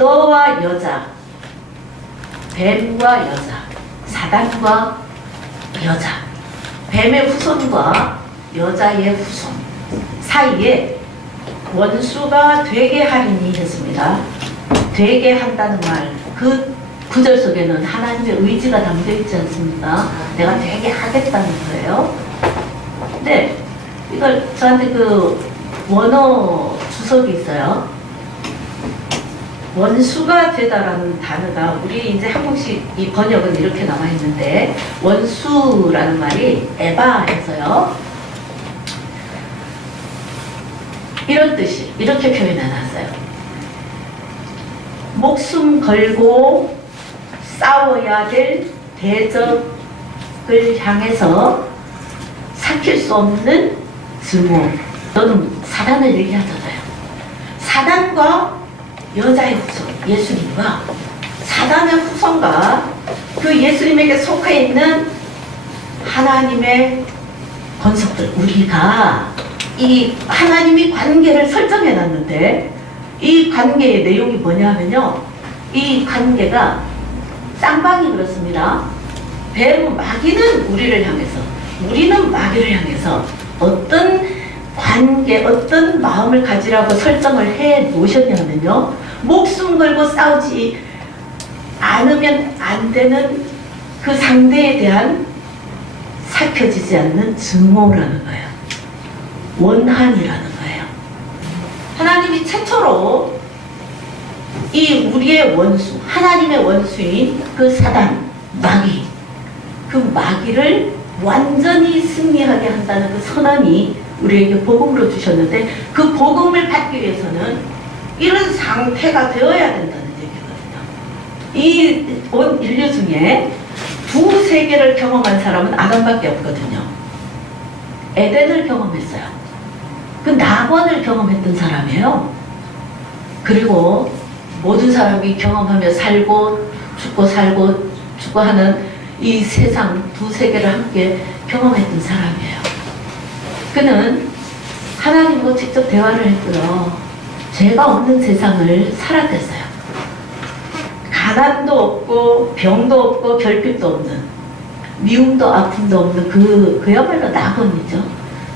너와 여자, 뱀과 여자, 사단과 여자, 뱀의 후손과 여자의 후손 사이에 원수가 되게 하리니 했습니다. 되게 한다는 말, 그 구절 속에는 하나님의 의지가 담겨 있지 않습니까? 내가 되게 하겠다는 거예요. 근데 이걸 저한테 그 원어 주석이 있어요. 원수가 되다라는 단어가 우리 이제 한국식 이 번역은 이렇게 나와 있는데, 원수라는 말이 에바에서요 이런 뜻이 이렇게 표현해 놨어요. 목숨 걸고 싸워야 될 대적을 향해서 삭힐 수 없는 증오. 너는 사단을 얘기하잖아요. 사단과 여자의 후손, 예수님과 사단의 후손과 그 예수님에게 속해 있는 하나님의 권속들, 우리가 이 하나님이 관계를 설정해 놨는데, 이 관계의 내용이 뭐냐 하면요, 이 관계가 쌍방이 그렇습니다. 뱀, 마귀는 우리를 향해서, 우리는 마귀를 향해서 어떤 관계, 어떤 마음을 가지라고 설정을 해 놓으셨냐면요, 목숨 걸고 싸우지 않으면 안 되는 그 상대에 대한 삭혀지지 않는 증오라는 거예요. 원한이라는 거예요. 하나님이 최초로 이 우리의 원수, 하나님의 원수인 그 사단, 마귀, 그 마귀를 완전히 승리하게 한다는 그 선언이 우리에게 복음으로 주셨는데, 그 복음을 받기 위해서는 이런 상태가 되어야 된다는 얘기거든요. 이 온 인류 중에 두 세계를 경험한 사람은 아담밖에 없거든요. 에덴을 경험했어요. 그 낙원을 경험했던 사람이에요. 그리고 모든 사람이 경험하며 살고 죽고 살고 죽고 하는 이 세상 두 세계를 함께 경험했던 사람이에요. 그는 하나님과 직접 대화를 했고요. 죄가 없는 세상을 살아냈어요. 가난도 없고 병도 없고 결핍도 없는, 미움도 아픔도 없는 그야말로 낙원이죠.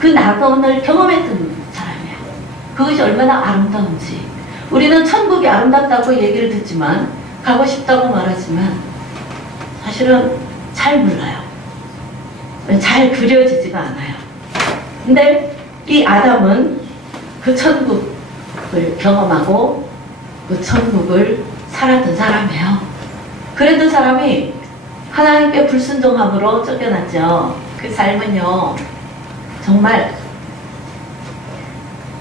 그 낙원을 경험했던 사람이에요. 그것이 얼마나 아름다운지. 우리는 천국이 아름답다고 얘기를 듣지만, 가고 싶다고 말하지만 사실은 잘 몰라요. 잘 그려지지가 않아요. 근데 이 아담은 그 천국을 경험하고 그 천국을 살았던 사람이에요. 그랬던 사람이 하나님께 불순종함으로 쫓겨났죠. 그 삶은요, 정말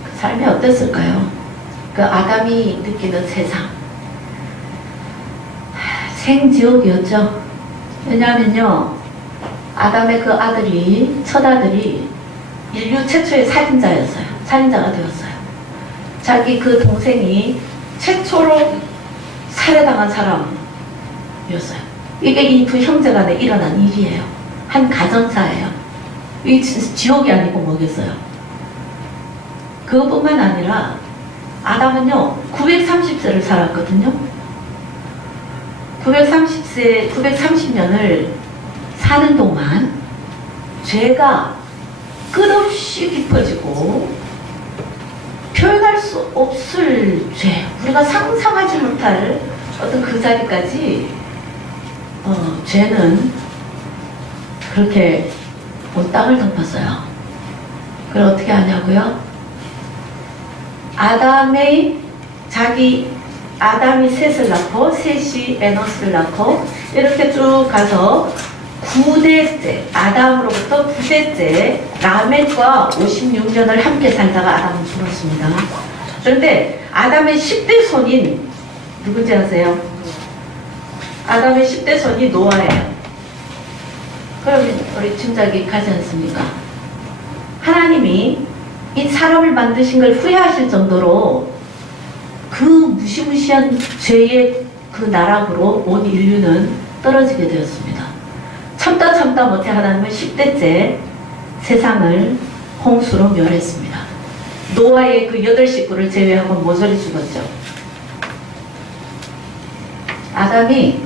그 삶이 어땠을까요? 그 아담이 느끼는 세상, 생지옥이었죠. 왜냐하면요, 아담의 그 아들이, 첫 아들이 인류 최초의 살인자였어요. 살인자가 되었어요. 자기 그 동생이 최초로 살해당한 사람이었어요. 이게 이 두 형제 간에 일어난 일이에요. 한 가정사예요. 이 지옥이 아니고 뭐겠어요. 그것뿐만 아니라 아담은요 930세를 살았거든요. 930년을 사는 동안 죄가 끝없이 깊어지고 표현할 수 없을 죄, 우리가 상상하지 못할 어떤 그 자리까지 죄는 그렇게 온 땅을 덮었어요. 그걸 어떻게 하냐고요? 아담이 셋을 낳고, 셋이 에노스를 낳고, 이렇게 쭉 가서 9대째, 아담으로부터 9대째 라멕과 56년을 함께 살다가 아담은 죽었습니다. 그런데 아담의 10대 손인 누군지 아세요? 아담의 10대 손이 노아예요. 그러면 우리 짐작이 가지 않습니까? 하나님이 이 사람을 만드신 걸 후회하실 정도로 그 무시무시한 죄의 그 나락으로 온 인류는 떨어지게 되었습니다. 참다 못해 하나님은 10대째 세상을 홍수로 멸했습니다. 노아의 그 8식구를 제외하고 모조리 죽었죠. 아담이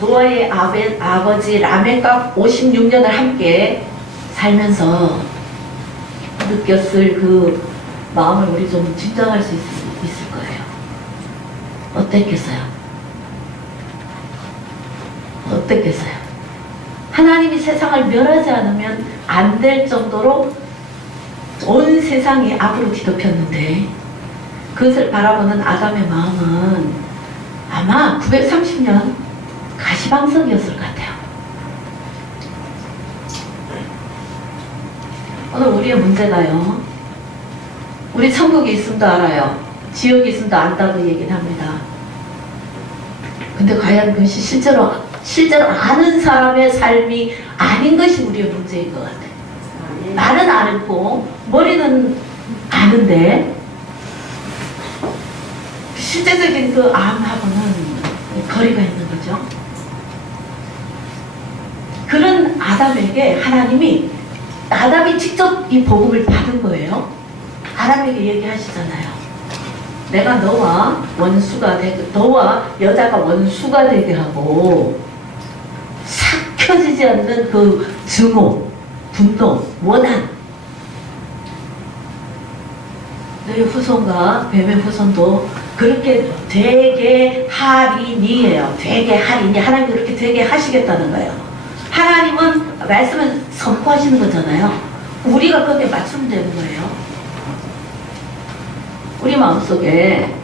노아의 아버지 라멕과 56년을 함께 살면서 느꼈을 그 마음을 우리 좀 짐작할 수 있을 거예요. 어땠겠어요? 어땠겠어요? 하나님이 세상을 멸하지 않으면 안 될 정도로 온 세상이 악으로 뒤덮였는데 그것을 바라보는 아담의 마음은 아마 930년 가시방석이었을 것 같아요. 오늘 우리의 문제가요, 우리 천국이 있음도 알아요. 지옥이 있음도 안다고 얘기는 합니다. 근데 과연 그것이 실제로 아는 사람의 삶이 아닌 것이 우리의 문제인 것 같아요. 나는 알고 머리는 아는데 실제적인 그 암하고는 거리가 있는 거죠. 그런 아담에게 아담이 직접 이 복음을 받은 거예요. 아담에게 얘기하시잖아요. 내가 너와 여자가 원수가 되게 하고 삭혀지지 않는 그 증오, 분노, 원한, 너희 후손과 뱀의 후손도 그렇게 되게 하리니예요. 되게 하리니. 하나님 그렇게 되게 하시겠다는 거예요. 하나님은 말씀을 선포하시는 거잖아요. 우리가 거기에 맞추면 되는 거예요. 우리 마음속에,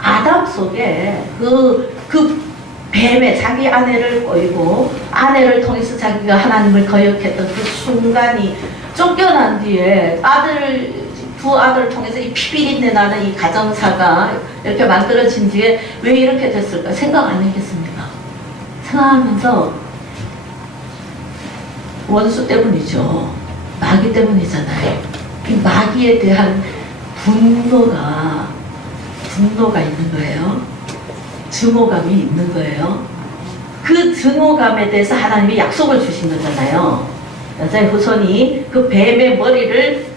아담 속에 그 뱀의 자기 아내를 꼬이고 아내를 통해서 자기가 하나님을 거역했던 그 순간이 쫓겨난 뒤에 두 아들을 통해서 이 피비린내 나는 이 가정사가 이렇게 만들어진 뒤에 왜 이렇게 됐을까 생각 안 했겠습니까? 생각하면서 원수 때문이죠. 마귀 때문이잖아요. 이 마귀에 대한 분노가 있는 거예요. 증오감이 있는 거예요. 그 증오감에 대해서 하나님이 약속을 주신 거잖아요. 여자의 후손이 그 뱀의 머리를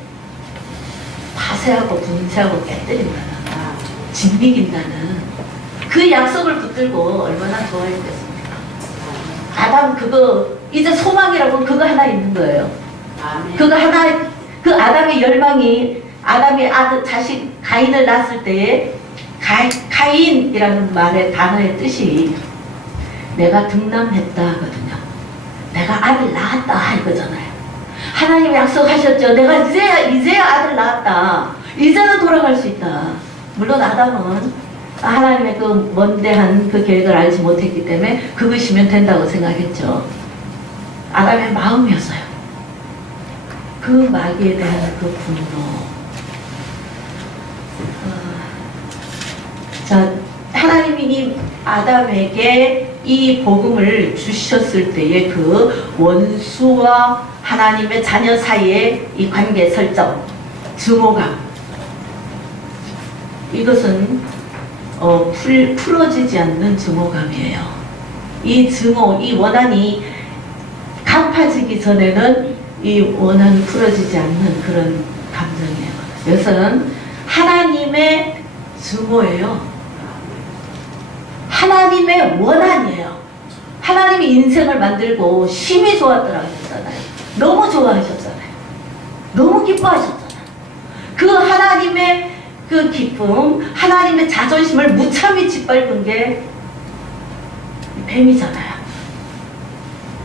파쇄하고 분쇄하고 깨뜨린다는, 짓이긴다는 그 약속을 붙들고 얼마나 좋아했겠습니까? 아담 그거 이제 소망이라고 그거 하나 있는 거예요. 그거 하나, 그 아담의 열망이, 아담의 자식 가인을 낳았을 때에 가인이라는 말의 단어의 뜻이 내가 등남했다 하거든요. 내가 아들 낳았다 이거잖아요. 하나님이 약속하셨죠. 내가 이제야 아들 낳았다. 이제는 돌아갈 수 있다. 물론 아담은 하나님의 그 먼대한 그 계획을 알지 못했기 때문에 그것이면 된다고 생각했죠. 아담의 마음이었어요. 그 마귀에 대한 그 분노. 자, 하나님이 이 아담에게 이 복음을 주셨을 때의 그 원수와 하나님의 자녀 사이의 이 관계 설정, 증오감, 이것은 풀어지지 않는 증오감이에요. 이 증오, 이 원한이 강파지기 전에는 이 원한이 풀어지지 않는 그런 감정이에요. 이것은 하나님의 증오예요. 하나님의 원한이에요. 하나님이 인생을 만들고 심히 좋았더라고 했잖아요. 너무 좋아하셨잖아요. 너무 기뻐하셨잖아요. 그 하나님의 그 기쁨, 하나님의 자존심을 무참히 짓밟은 게 뱀이잖아요.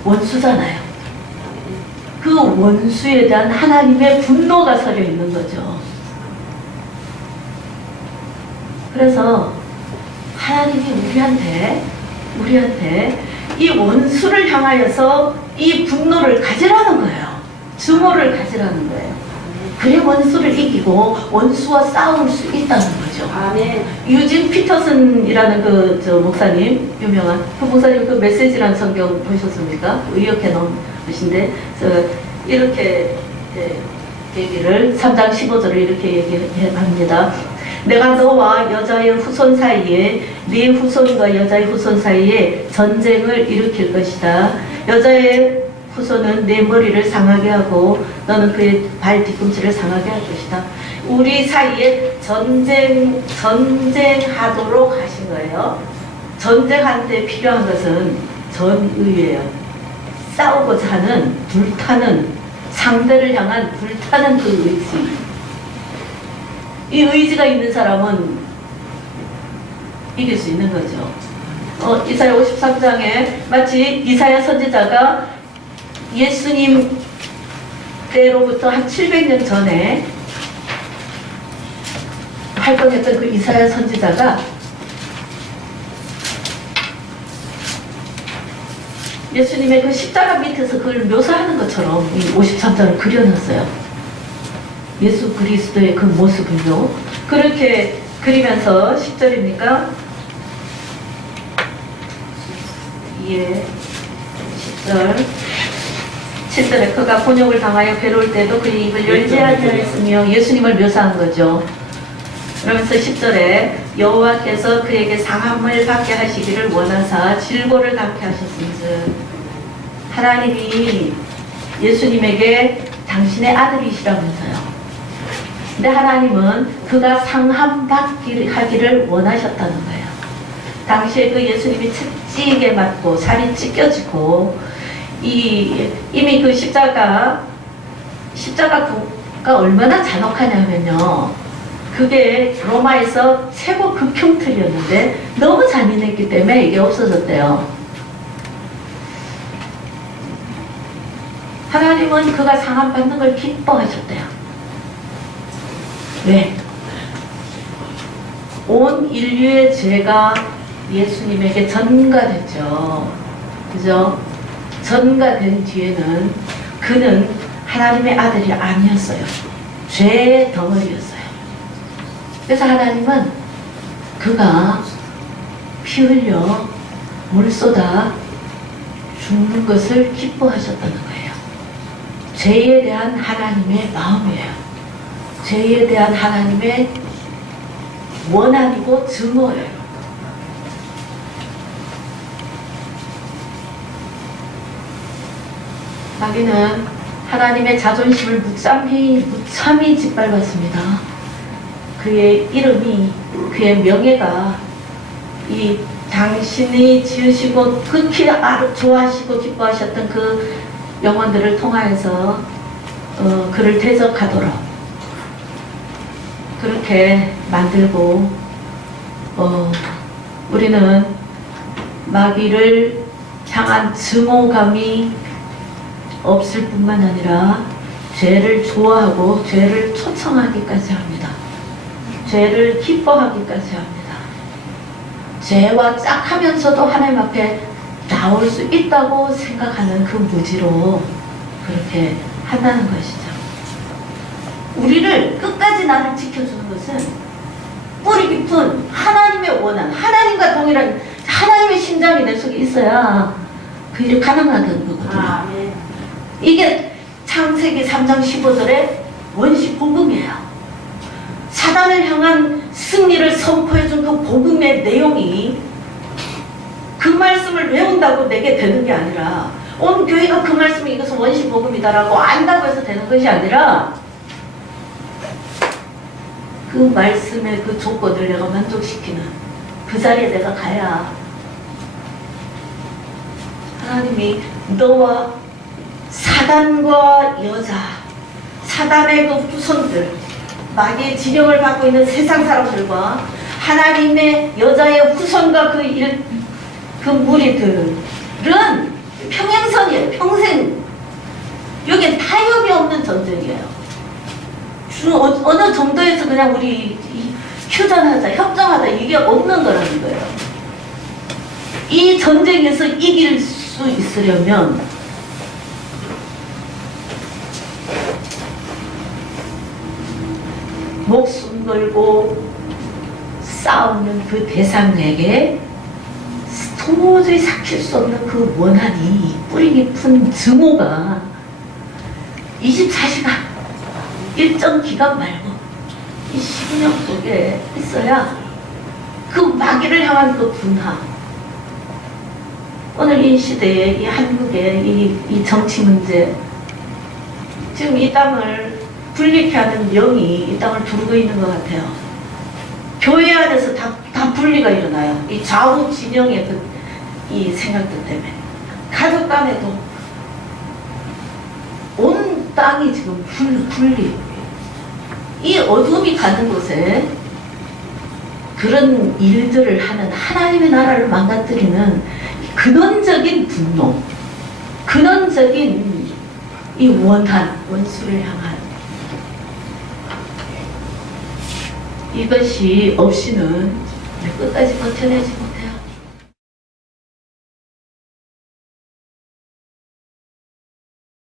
원수잖아요. 그 원수에 대한 하나님의 분노가 서려 있는 거죠. 그래서 하나님이 우리한테 이 원수를 향하여서 이 분노를 가지라는 거예요. 증오를 가지라는 거예요. 그래 원수를 이기고 원수와 싸울 수 있다는 거죠. 아멘. 유진 피터슨이라는 저 목사님, 유명한 그 목사님 그 메시지라는 성경 보셨습니까? 의역해 놓은 것인데 이렇게 얘기를 3장 15절을 이렇게 얘기합니다. 내가 너와 여자의 후손 사이에 네 후손과 여자의 후손 사이에 전쟁을 일으킬 것이다. 여자의 후손은 내 머리를 상하게 하고 너는 그의 발 뒤꿈치를 상하게 할 것이다. 우리 사이에 전쟁하도록 하신 거예요. 전쟁하는데 필요한 것은 전의예요. 싸우고자 하는 불타는, 상대를 향한 불타는 그 의지. 이 의지가 있는 사람은 이길 수 있는 거죠. 이사야 53장에 마치 이사야 선지자가 예수님 때로부터 한 700년 전에 활동했던 그 이사야 선지자가 예수님의 그 십자가 밑에서 그걸 묘사하는 것처럼 이 53장을 그려놨어요. 예수 그리스도의 그 모습을요. 그렇게 그리면서 10절입니까? 예, 10절 7절에 그가 곤욕을 당하여 괴로울 때도 그의 입을 열지 아니하였으며 예수님을 묘사한 거죠. 그러면서 10절에 여호와께서 그에게 상함을 받게 하시기를 원하사 질고를 당케 하셨은즉 하나님이 예수님에게 당신의 아들이시라면서요. 근데 하나님은 그가 상함받기를 원하셨다는 거예요. 당시에 그 예수님이 채찍에 맞고 살이 찢겨지고 이미 그 십자가가 얼마나 잔혹하냐면요. 그게 로마에서 최고 극형틀이었는데 너무 잔인했기 때문에 이게 없어졌대요. 하나님은 그가 상함받는 걸 기뻐하셨대요. 왜? 온 인류의 죄가 예수님에게 전가됐죠. 그죠? 전가된 뒤에는 그는 하나님의 아들이 아니었어요. 죄의 덩어리였어요. 그래서 하나님은 그가 피 흘려 물 쏟아 죽는 것을 기뻐하셨다는 거예요. 죄에 대한 하나님의 마음이에요. 죄에 대한 하나님의 원한이고 증오예요. 마귀는 하나님의 자존심을 무참히 짓밟았습니다. 그의 이름이, 그의 명예가 이 당신이 지으시고 극히 좋아하시고 기뻐하셨던 그 영혼들을 통하여서 그를 대적하도록 그렇게 만들고 우리는 마귀를 향한 증오감이 없을 뿐만 아니라 죄를 좋아하고 죄를 초청하기까지 합니다. 죄를 기뻐하기까지 합니다. 죄와 짝하면서도 하나님 앞에 나올 수 있다고 생각하는 그 무지로 그렇게 한다는 것이죠. 우리를 끝까지 나를 지켜주는 것은 뿌리 깊은 하나님의 원한, 하나님과 동일한 하나님의 심장이 내 속에 있어야 그 일이 가능하다는 거거든요. 이게 창세기 3장 15절의 원시 복음이에요. 사단을 향한 승리를 선포해준 그 복음의 내용이 그 말씀을 외운다고 내게 되는 게 아니라 온 교회가 그 말씀이 이것은 원시 복음이다라고 안다고 해서 되는 것이 아니라 그 말씀의 그 조건을 내가 만족시키는 그 자리에 내가 가야 하나님이 너와 사단과 여자, 사단의 그 후손들, 마귀의 지령을 받고 있는 세상 사람들과 하나님의 여자의 후손과 그 무리들은 평행선이에요. 평생. 여기엔 타협이 없는 전쟁이에요. 어느 정도에서 그냥 우리 휴전하자, 협정하자 이게 없는 거라는 거예요. 이 전쟁에서 이길 수 있으려면 목숨 걸고 싸우는 그 대상에게 도저히 삭힐 수 없는 그 원한이 뿌리 깊은 증오가 24시간 일정 기간 말고 이 심령 속에 있어야 그 마귀를 향한 그 분하, 오늘 이 시대에 이 한국의 이 정치 문제, 지금 이 땅을 분리케 하는 영이 이 땅을 두르고 있는 것 같아요. 교회 안에서 다 분리가 일어나요. 이 좌우 진영의 이 생각들 때문에. 가족 간에도 온 땅이 지금 분리. 이 어둠이 가는 곳에 그런 일들을 하는 하나님의 나라를 망가뜨리는 근원적인 분노, 근원적인 이 원한, 원수를 향한 이것이 없이는 끝까지 버텨내지 못해요.